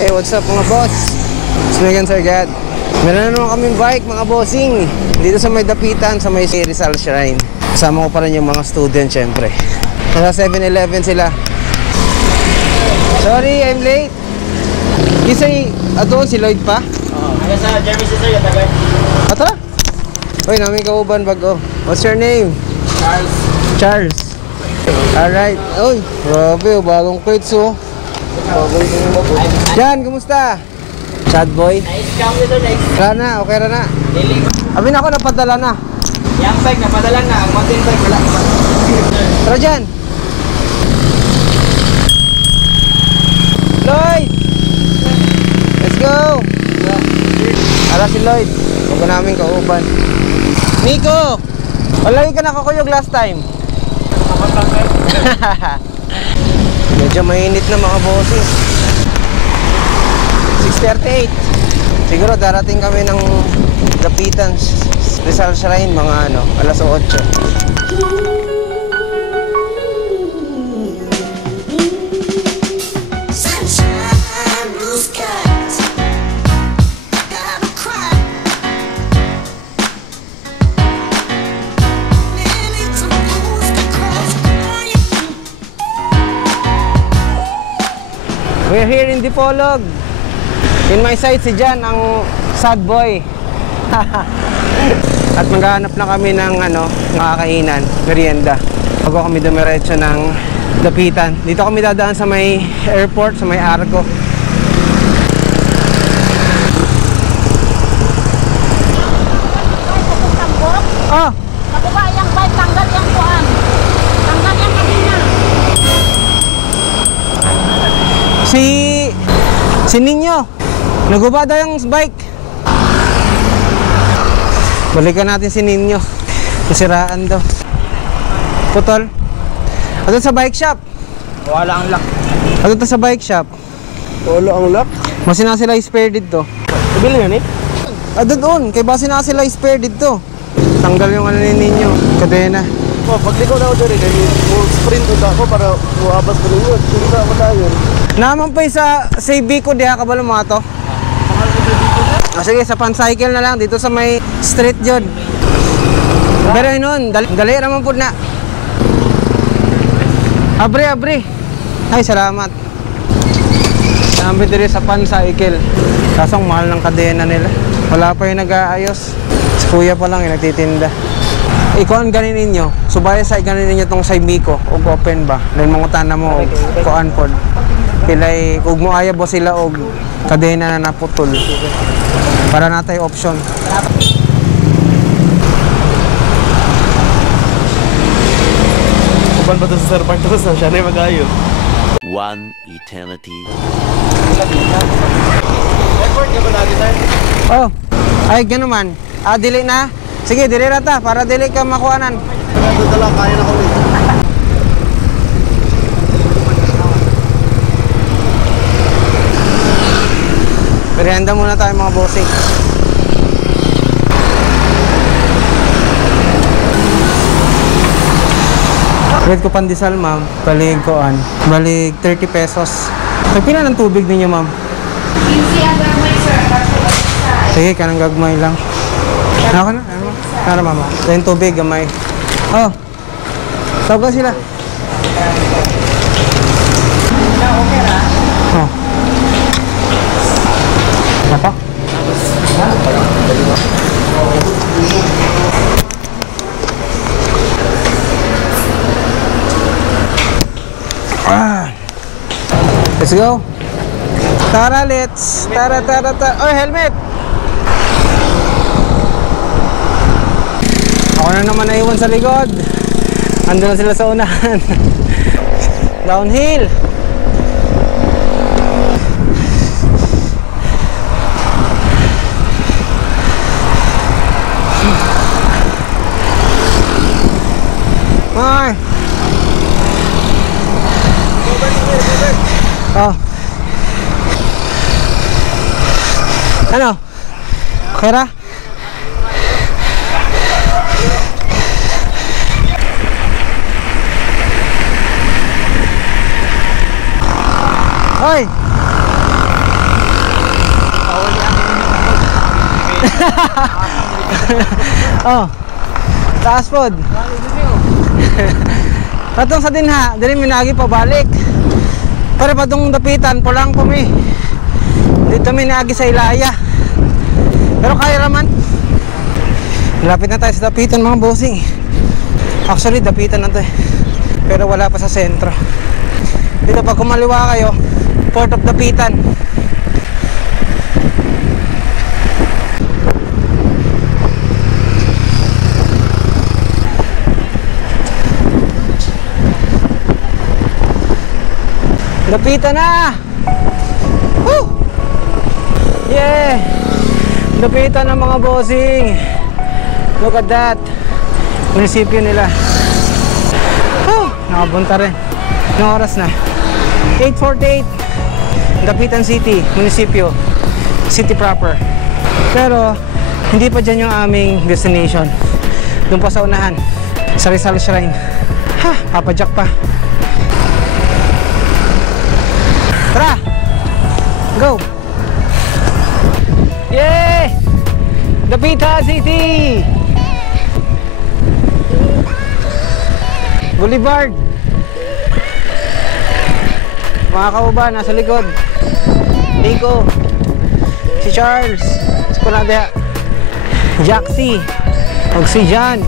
Hey, what's up mga boss? It's Megan Sargad. Meron na naman kaming bike mga bossing. Dito sa may dapitan, sa may Rizal Shrine. Kasama ko pa rin yung mga student syempre. Nasa 7-Eleven sila. Sorry, I'm late. Kisay, doon si Lloyd pa? Oo. Hanggang sa Jeremy si Sir, yatagay. Tara. Uy, namin kauban bago. What's your name? Charles. Charles. Alright. Uy, grabe, bagong crates oh. Jan, kumusta? Chad boy? Nice cam nito, nice. Wala na, okay na na. Daily. Abin ako, napadala na. Yung bike, napadala na. Ang mountain bike, wala. Tara dyan. Lloyd! Let's go! Ara si Lloyd. Huwag namin kauban. Nico! Palagi ka nakakuyog last time. Medyo mainit na mga bosses. 6:38. Siguro darating kami ng dapitan Rizal Shrine mga alas 8. We're here in Dipolog. In my side si Jan, ang sad boy. At maghahanap na kami ng nakakainan, merienda. Bago kami dumiretso ng dapitan. Dito kami dadaan sa may airport, sa may Arco. Oh! Nakuha yung bike, tanggal yung kuhan. Tanggal yung kanina. Si Ninyo, naguba daw yung bike. Balikan natin si Ninyo. Nasiraan daw. Putol. Ato sa bike shop. Wala ang lock. Ato sa bike shop. Wala ang lock. Basi na sila spare dito. Ibili yan eh. Ato doon, kay basi na sila spare dito. Tanggal yung ni Ninyo, kadena. Pagliko na ako dyan eh. Sprint ako para muabas ko ninyo. Hindi na ako na yun. Naman pa sa Biko diha kabalo mga to. Sige, sa pan-cycle na lang dito sa may street jod. Pero yun, dali naman po na. Abri. Ay, salamat. Sabi dito sa pan-cycle. Kasong mahal ng kadena nila. Wala pa yung nag-aayos. Si kuya pa lang yung nagtitinda. Ikuan ganin ninyo. Subaya sa ganin ninyo tong sa Biko. O open ba? Dahil mangutan na mo. Kuan pod. Pilay, kung mo ayaw ba sila o kadena na naputol. Para natay option. Kuban ba ito sa Sir Bartos na siya na yung mag-ayo? One eternity. Airport ka ba natin tayo? Oh, ay gano'n man. Dili na. Sige, dili rata para dili ka makuanan. Dala, kaya na kami. Merienda muna tayo mga bossing. Red ko pandesal ma'am, balig koan. Balig 30 pesos. Pagpila ng tubig ninyo ma'am? 15 ang gagawin, sir. Sige, kanang gagmay lang. Ano na? Ano mama? Ito yung tubig, gamay. Oh, tawag sila. Okay na. Oh. Apa? Let's go. Tara, let's. Tara. Oh, helmet. Ako na naman naiwan sa likod. Ando na sila sa unahan. Downhill. Ay. Oh. Ano? Kera? Hoy! Oh. Taas pod. Katong sa dinha, dili minagi pa balik. Para padung dapitan pulang ko mi. Dito minagi sa Ilaya. Pero kaya raman. Lapit na tayo sa dapitan mga bossing. Actually dapitan na to eh. Pero wala pa sa sentro. Dito pag kumaliwa kayo, Port of Dapitan. Dapitan na! Woo! Yeah! Dapitan na mga bossing. Look at that. Munisipyo nila. Woo! Nakabunta rin. Anong oras na? 8:48. Dapitan City, munisipyo. City proper. Pero, hindi pa dyan yung aming destination. Doon pa sa unahan. Sa Rizal Shrine. Ha! Papadyak pa. Tara! Go! Yay! Dapitan City! Boulevard! Mga kauban, nasa likod. Nico. Si Charles. Si Kunadia. Jaxie. Og si Jan.